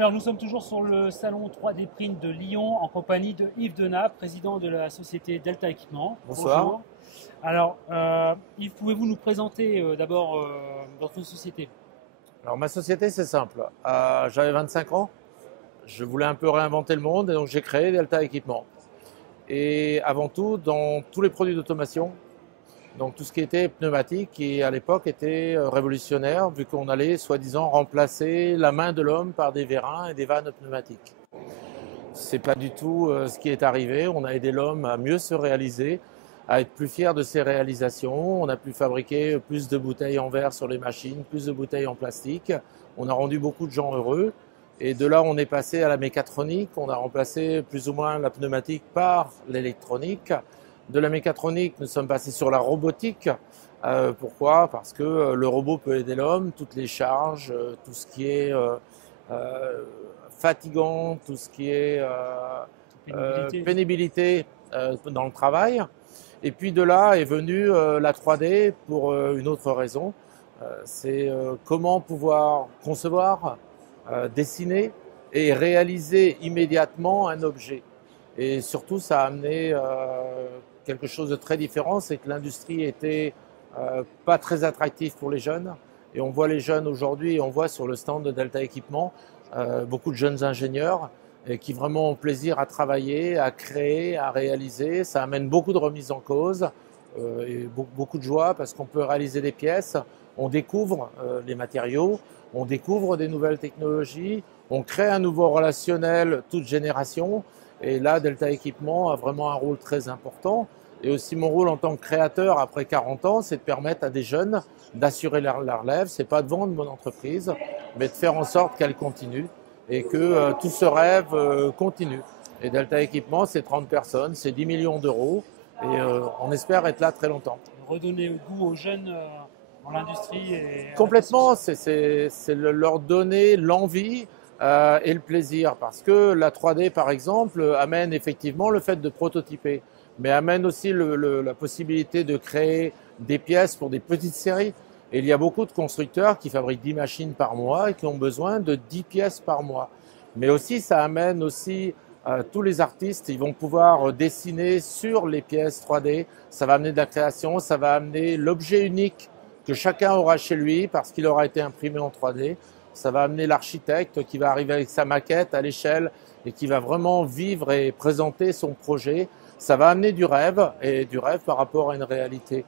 Alors, nous sommes toujours sur le salon 3D Print de Lyon en compagnie de Yves Denat, président de la société Delta Équipement. Bonsoir. Bonjour. Alors, Yves, pouvez-vous nous présenter d'abord votre société? Alors ma société c'est simple, j'avais 25 ans, je voulais un peu réinventer le monde et donc j'ai créé Delta Équipement. Et avant tout dans tous les produits d'automation, donc tout ce qui était pneumatique qui à l'époque était révolutionnaire vu qu'on allait soi-disant remplacer la main de l'homme par des vérins et des vannes pneumatiques. C'est pas du tout ce qui est arrivé, on a aidé l'homme à mieux se réaliser, à être plus fier de ses réalisations. On a pu fabriquer plus de bouteilles en verre sur les machines, plus de bouteilles en plastique. On a rendu beaucoup de gens heureux. Et de là, on est passé à la mécatronique. On a remplacé plus ou moins la pneumatique par l'électronique. De la mécatronique, nous sommes passés sur la robotique. Pourquoi? Parce que le robot peut aider l'homme, toutes les charges, tout ce qui est fatigant, tout ce qui est pénibilité dans le travail. Et puis de là est venue la 3D pour une autre raison. C'est comment pouvoir concevoir, dessiner et réaliser immédiatement un objet. Et surtout, ça a amené quelque chose de très différent, c'est que l'industrie était pas très attractive pour les jeunes. Et on voit les jeunes aujourd'hui, on voit sur le stand de Delta Équipement beaucoup de jeunes ingénieurs et qui vraiment ont plaisir à travailler, à créer, à réaliser. Ça amène beaucoup de remises en cause et beaucoup de joie parce qu'on peut réaliser des pièces, on découvre les matériaux, on découvre des nouvelles technologies, on crée un nouveau relationnel toute génération. Et là, Delta Équipement a vraiment un rôle très important. Et aussi mon rôle en tant que créateur après 40 ans, c'est de permettre à des jeunes d'assurer la relève. C'est pas de vendre mon entreprise, mais de faire en sorte qu'elle continue et que tout ce rêve continue. Et Delta Équipement, c'est 30 personnes, c'est 10 millions d'euros et on espère être là très longtemps. Redonner goût aux jeunes dans l'industrie et complètement, c'est leur donner l'envie et le plaisir parce que la 3D par exemple amène effectivement le fait de prototyper, mais amène aussi la possibilité de créer des pièces pour des petites séries. Et il y a beaucoup de constructeurs qui fabriquent 10 machines par mois et qui ont besoin de 10 pièces par mois. Mais aussi, ça amène aussi tous les artistes, ils vont pouvoir dessiner sur les pièces 3D. Ça va amener de la création, ça va amener l'objet unique que chacun aura chez lui parce qu'il aura été imprimé en 3D. Ça va amener l'architecte qui va arriver avec sa maquette à l'échelle et qui va vraiment vivre et présenter son projet. Ça va amener du rêve et du rêve par rapport à une réalité.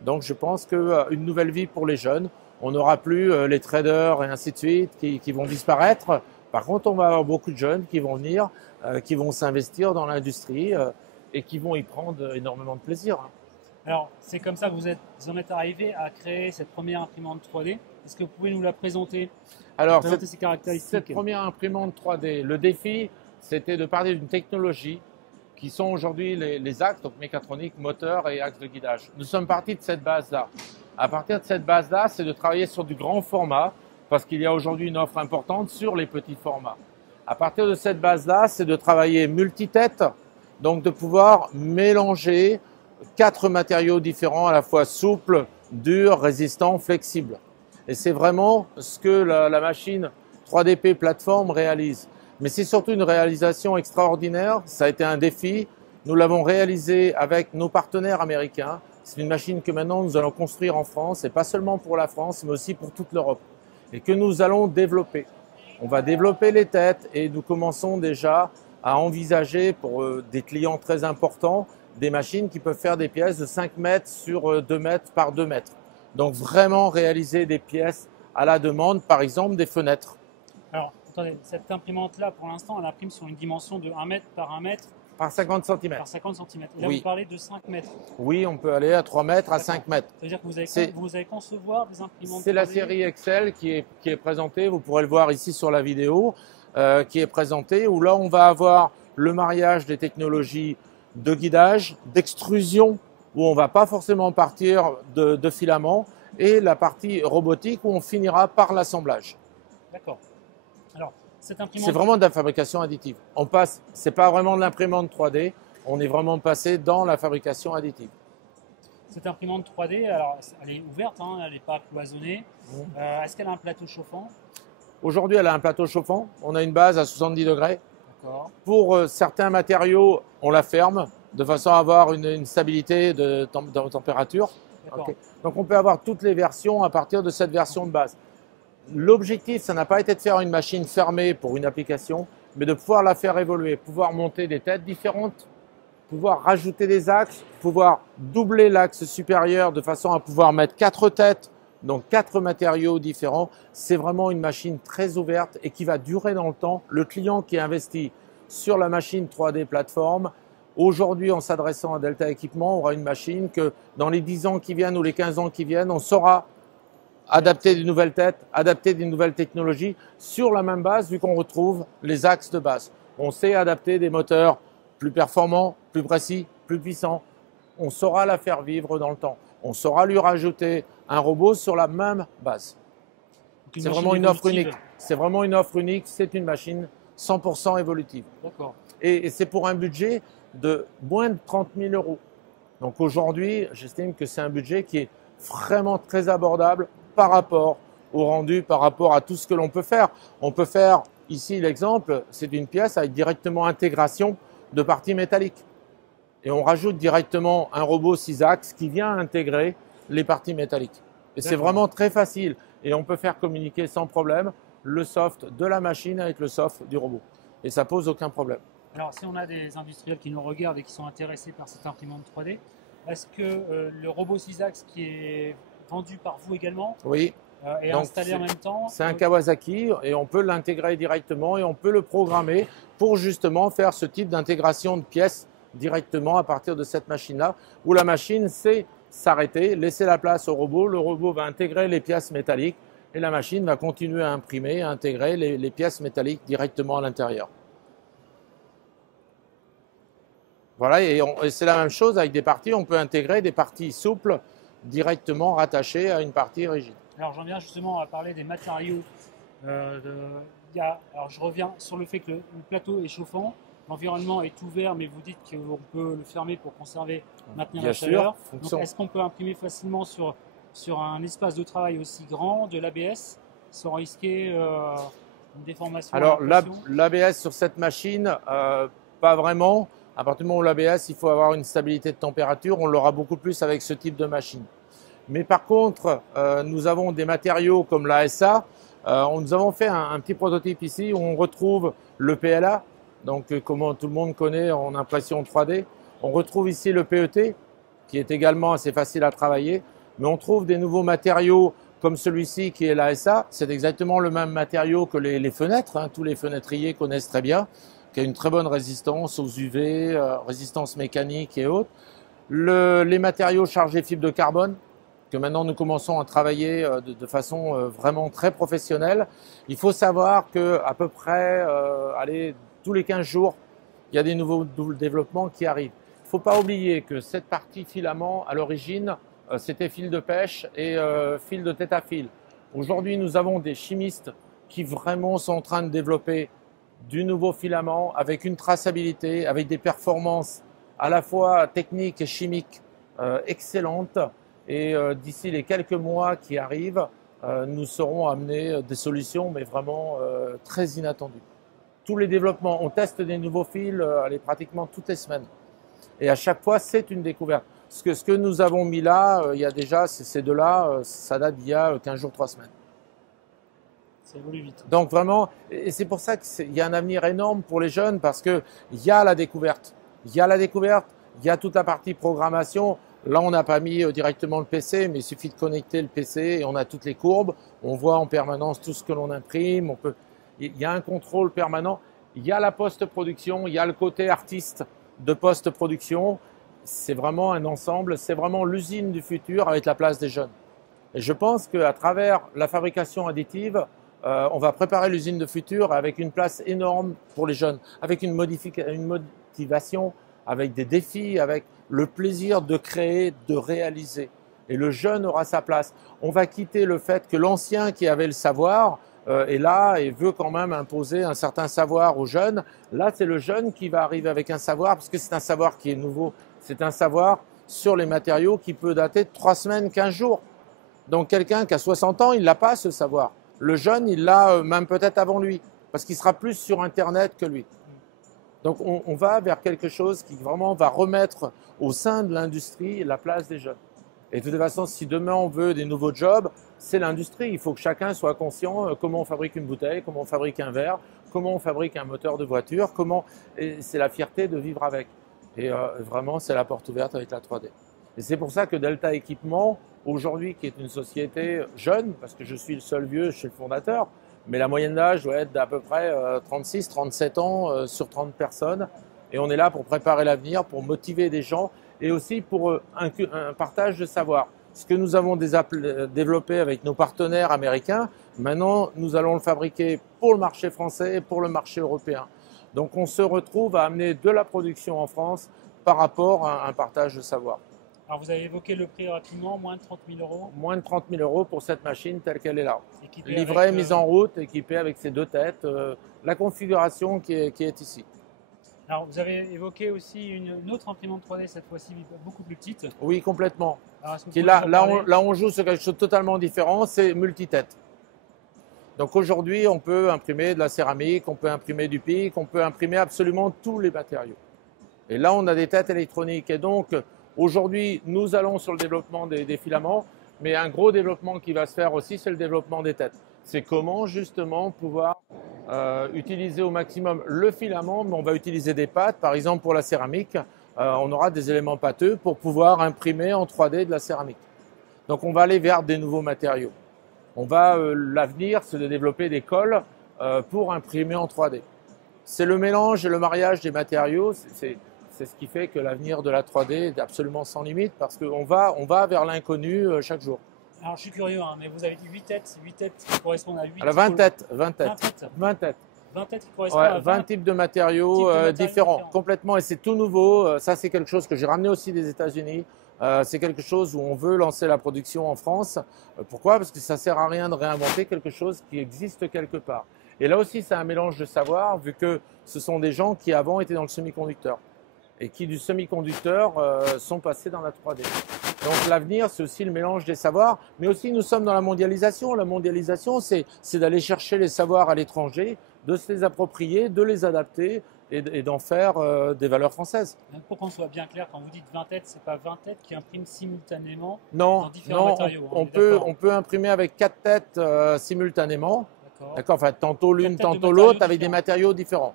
Donc je pense qu'une nouvelle vie pour les jeunes, on n'aura plus les traders et ainsi de suite qui vont disparaître. Par contre, on va avoir beaucoup de jeunes qui vont venir, qui vont s'investir dans l'industrie et qui vont y prendre énormément de plaisir. Alors, c'est comme ça que vous en êtes arrivé à créer cette première imprimante 3D. Est-ce que vous pouvez nous la présenter? Alors, ses caractéristiques. Cette première imprimante 3D, le défi, c'était de parler d'une technologie qui sont aujourd'hui les axes, donc mécatronique, moteur et axe de guidage. Nous sommes partis de cette base-là. À partir de cette base-là, c'est de travailler sur du grand format, parce qu'il y a aujourd'hui une offre importante sur les petits formats. À partir de cette base-là, c'est de travailler multi-tête, donc de pouvoir mélanger 4 matériaux différents, à la fois souples, durs, résistants, flexibles. Et c'est vraiment ce que la machine 3DP Plateforme réalise. Mais c'est surtout une réalisation extraordinaire, ça a été un défi. Nous l'avons réalisé avec nos partenaires américains. C'est une machine que maintenant nous allons construire en France, et pas seulement pour la France, mais aussi pour toute l'Europe. Et que nous allons développer. On va développer les têtes et nous commençons déjà à envisager pour des clients très importants des machines qui peuvent faire des pièces de 5 mètres sur 2 mètres par 2 mètres. Donc vraiment réaliser des pièces à la demande, par exemple des fenêtres. Alors, attendez, cette imprimante-là, pour l'instant, elle imprime sur une dimension de 1 mètre par 1 mètre. Par 50 cm. Par 50 cm. Et là, Oui. vous parlez de 5 mètres. Oui, on peut aller à 3 mètres, à 5 mètres. C'est-à-dire que vous allez concevoir des imprimantes 3D. C'est la série Excel qui est présentée, vous pourrez le voir ici sur la vidéo, qui est présentée, où là on va avoir le mariage des technologies de guidage, d'extrusion, où on ne va pas forcément partir de filaments, et la partie robotique où on finira par l'assemblage. D'accord. Alors, cette imprimante... C'est vraiment de la fabrication additive. On passe, c'est pas vraiment de l'imprimante 3D, on est vraiment passé dans la fabrication additive. Cette imprimante 3D, alors, elle est ouverte, hein, elle n'est pas cloisonnée. Est-ce qu'elle a un plateau chauffant? Aujourd'hui, elle a un plateau chauffant. On a une base à 70 degrés. Pour certains matériaux, on la ferme de façon à avoir une stabilité de température. Okay. Donc on peut avoir toutes les versions à partir de cette version de base. L'objectif, ça n'a pas été de faire une machine fermée pour une application, mais de pouvoir la faire évoluer, pouvoir monter des têtes différentes, pouvoir rajouter des axes, pouvoir doubler l'axe supérieur de façon à pouvoir mettre 4 têtes, donc 4 matériaux différents. C'est vraiment une machine très ouverte et qui va durer dans le temps. Le client qui investit sur la machine 3D plateforme, aujourd'hui en s'adressant à Delta Equipment, aura une machine que dans les 10 ans qui viennent ou les 15 ans qui viennent, on saura adapter des nouvelles têtes, adapter des nouvelles technologies sur la même base vu qu'on retrouve les axes de base. On sait adapter des moteurs plus performants, plus précis, plus puissants. On saura la faire vivre dans le temps. On saura lui rajouter un robot sur la même base. C'est vraiment une offre unique. C'est vraiment une offre unique. C'est une machine 100% évolutive. D'accord. Et c'est pour un budget de moins de 30 000 euros. Donc aujourd'hui, j'estime que c'est un budget qui est vraiment très abordable par rapport au rendu, par rapport à tout ce que l'on peut faire. On peut faire, ici l'exemple, c'est une pièce avec directement intégration de parties métalliques. Et on rajoute directement un robot 6 axes qui vient intégrer les parties métalliques. Et c'est vraiment très facile. Et on peut faire communiquer sans problème le soft de la machine avec le soft du robot. Et ça pose aucun problème. Alors, si on a des industriels qui nous regardent et qui sont intéressés par cette imprimante 3D, est-ce que le robot 6 axes qui est vendu par vous également oui. Est installé en même temps? C'est un Kawasaki et on peut l'intégrer directement et on peut le programmer pour justement faire ce type d'intégration de pièces directement à partir de cette machine-là, où la machine sait s'arrêter, laisser la place au robot, le robot va intégrer les pièces métalliques et la machine va continuer à imprimer, à intégrer les pièces métalliques directement à l'intérieur. Voilà, et c'est la même chose avec des parties, on peut intégrer des parties souples directement rattachées à une partie rigide. Alors j'en viens justement à parler des matériaux. Alors je reviens sur le fait que le plateau est chauffant, l'environnement est ouvert, mais vous dites qu'on peut le fermer pour conserver, maintenir la chaleur. Est-ce qu'on peut imprimer facilement sur un espace de travail aussi grand de l'ABS sans risquer une déformation? Alors l'ABS sur cette machine, pas vraiment. À partir du moment où l'ABS, il faut avoir une stabilité de température, on l'aura beaucoup plus avec ce type de machine. Mais par contre, nous avons des matériaux comme l'ASA. Nous avons fait un petit prototype ici où on retrouve le PLA, donc comme tout le monde connaît en impression 3D. On retrouve ici le PET, qui est également assez facile à travailler. Mais on trouve des nouveaux matériaux comme celui-ci qui est l'ASA. C'est exactement le même matériau que les fenêtres. Tous les fenêtriers connaissent très bien, qui a une très bonne résistance aux UV, résistance mécanique et autres. Les matériaux chargés fibre de carbone, que maintenant nous commençons à travailler de façon vraiment très professionnelle. Il faut savoir qu'à peu près, tous les 15 jours, il y a des nouveaux développements qui arrivent. Il ne faut pas oublier que cette partie filament, à l'origine, c'était fil de pêche et fil de tête à fil. Aujourd'hui, nous avons des chimistes qui vraiment sont en train de développer du nouveau filament avec une traçabilité, avec des performances à la fois techniques et chimiques excellentes. Et d'ici les quelques mois qui arrivent, nous serons amenés des solutions, mais vraiment très inattendues. Tous les développements, on teste des nouveaux fils pratiquement toutes les semaines. Et à chaque fois, c'est une découverte. Ce que nous avons mis là, il y a déjà, ces deux-là, ça date d'il y a 15 jours, 3 semaines. Ça évolue vite. Donc vraiment, et c'est pour ça qu'il y a un avenir énorme pour les jeunes, parce qu'il y a la découverte. Il y a la découverte, il y a toute la partie programmation. Là, on n'a pas mis directement le PC, mais il suffit de connecter le PC et on a toutes les courbes. On voit en permanence tout ce que l'on imprime. Il y a un contrôle permanent. Il y a la post-production, il y a le côté artiste de post-production. C'est vraiment un ensemble, c'est vraiment l'usine du futur avec la place des jeunes. Et je pense qu'à travers la fabrication additive, on va préparer l'usine de futur avec une place énorme pour les jeunes, avec une motivation, avec des défis, avec le plaisir de créer, de réaliser. Et le jeune aura sa place. On va quitter le fait que l'ancien qui avait le savoir est là et veut quand même imposer un certain savoir aux jeunes. Là, c'est le jeune qui va arriver avec un savoir, parce que c'est un savoir qui est nouveau. C'est un savoir sur les matériaux qui peut dater de 3 semaines, 15 jours. Donc quelqu'un qui a 60 ans, il n'a pas ce savoir. Le jeune, il l'a même peut-être avant lui, parce qu'il sera plus sur Internet que lui. Donc on va vers quelque chose qui vraiment va remettre au sein de l'industrie la place des jeunes. Et de toute façon, si demain on veut des nouveaux jobs, c'est l'industrie. Il faut que chacun soit conscient comment on fabrique une bouteille, comment on fabrique un verre, comment on fabrique un moteur de voiture, et c'est la fierté de vivre avec. Et vraiment, c'est la porte ouverte avec la 3D. Et c'est pour ça que Delta Équipement, aujourd'hui, qui est une société jeune, parce que je suis le seul vieux, je suis le fondateur, mais la moyenne d'âge doit être d'à peu près 36, 37 ans sur 30 personnes. Et on est là pour préparer l'avenir, pour motiver des gens et aussi pour un partage de savoir. Ce que nous avons développé avec nos partenaires américains, maintenant nous allons le fabriquer pour le marché français et pour le marché européen. Donc on se retrouve à amener de la production en France par rapport à un partage de savoir. Alors vous avez évoqué le prix rapidement, moins de 30 000 euros. Moins de 30 000 euros pour cette machine telle qu'elle est là. Livrée, mise en route, équipée avec ses 2 têtes, la configuration qui est ici. Alors vous avez évoqué aussi une autre imprimante 3D, cette fois-ci beaucoup plus petite. Oui, complètement. Là, on joue sur quelque chose de totalement différent, c'est multitête. Donc aujourd'hui, on peut imprimer de la céramique, on peut imprimer du PIC, on peut imprimer absolument tous les matériaux. Et là, on a des têtes électroniques. Et donc, aujourd'hui, nous allons sur le développement des filaments, mais un gros développement qui va se faire aussi, c'est le développement des têtes. C'est comment justement pouvoir utiliser au maximum le filament, mais on va utiliser des pâtes. Par exemple, pour la céramique, on aura des éléments pâteux pour pouvoir imprimer en 3D de la céramique. Donc, on va aller vers des nouveaux matériaux. L'avenir, c'est de développer des colles pour imprimer en 3D. C'est le mélange et le mariage des matériaux, c'est ce qui fait que l'avenir de la 3D est absolument sans limite parce qu'on va vers l'inconnu chaque jour. Alors je suis curieux, hein, mais vous avez dit 8 têtes qui correspondent à 8 Alors 20 têtes. 20 têtes. 20 têtes qui correspondent à 20 types de matériaux différents, complètement. Et c'est tout nouveau. Ça, c'est quelque chose que j'ai ramené aussi des États-Unis. C'est quelque chose où on veut lancer la production en France. Pourquoi? Parce que ça ne sert à rien de réinventer quelque chose qui existe quelque part. Et là aussi, c'est un mélange de savoir, vu que ce sont des gens qui avant étaient dans le semi-conducteur et qui du semi-conducteur sont passés dans la 3D. Donc l'avenir, c'est aussi le mélange des savoirs, mais aussi nous sommes dans la mondialisation. La mondialisation, c'est d'aller chercher les savoirs à l'étranger, de se les approprier, de les adapter et d'en faire des valeurs françaises. Pour qu'on soit bien clair, quand vous dites 20 têtes, ce n'est pas 20 têtes qui impriment simultanément dans différents matériaux. On peut imprimer avec 4 têtes simultanément. D'accord. Enfin, tantôt l'une, tantôt l'autre, avec des matériaux différents.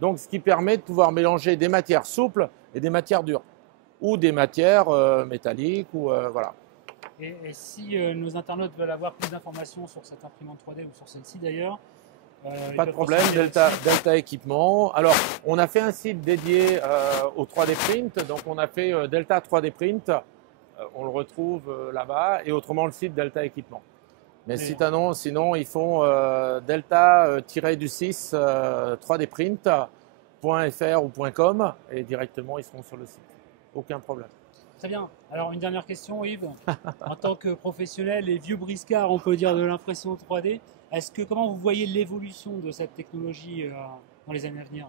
Donc, ce qui permet de pouvoir mélanger des matières souples et des matières dures, ou des matières métalliques, ou voilà. Et si nos internautes veulent avoir plus d'informations sur cette imprimante 3D ou sur celle-ci d'ailleurs, pas de problème, Delta Équipement. Alors, on a fait un site dédié au 3D print, donc on a fait Delta 3D print, on le retrouve là-bas, et autrement le site Delta Équipement. Mais sinon, ils font delta-du6 3dprint.fr ou .com et directement, ils seront sur le site. Aucun problème. Très bien. Alors, une dernière question, Yves. En tant que professionnel et vieux briscard, on peut dire, de l'impression 3D, comment vous voyez l'évolution de cette technologie dans les années à venir?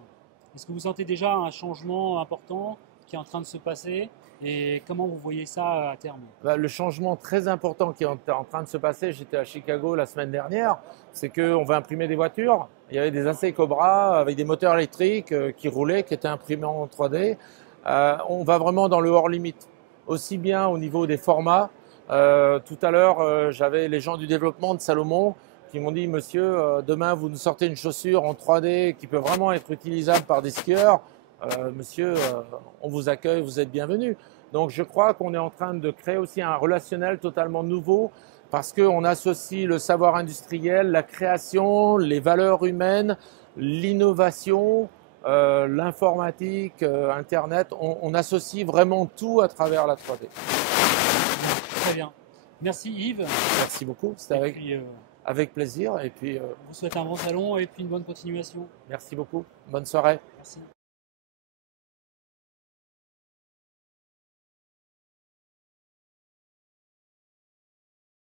Est-ce que vous sentez déjà un changement important qui est en train de se passer? Et comment vous voyez ça à terme? Le changement très important qui est en train de se passer, j'étais à Chicago la semaine dernière, c'est qu'on va imprimer des voitures. Il y avait des AC Cobra avec des moteurs électriques qui roulaient, qui étaient imprimés en 3D. On va vraiment dans le hors limite, aussi bien au niveau des formats. Tout à l'heure, j'avais les gens du développement de Salomon qui m'ont dit « Monsieur, demain vous nous sortez une chaussure en 3D qui peut vraiment être utilisable par des skieurs. Monsieur, on vous accueille, vous êtes bienvenu. » Donc je crois qu'on est en train de créer aussi un relationnel totalement nouveau parce qu'on associe le savoir industriel, la création, les valeurs humaines, l'innovation, l'informatique, Internet. On associe vraiment tout à travers la 3D. Très bien. Merci Yves. Merci beaucoup. C'était avec plaisir. Et puis, on vous souhaite un bon salon et puis une bonne continuation. Merci beaucoup. Bonne soirée. Merci.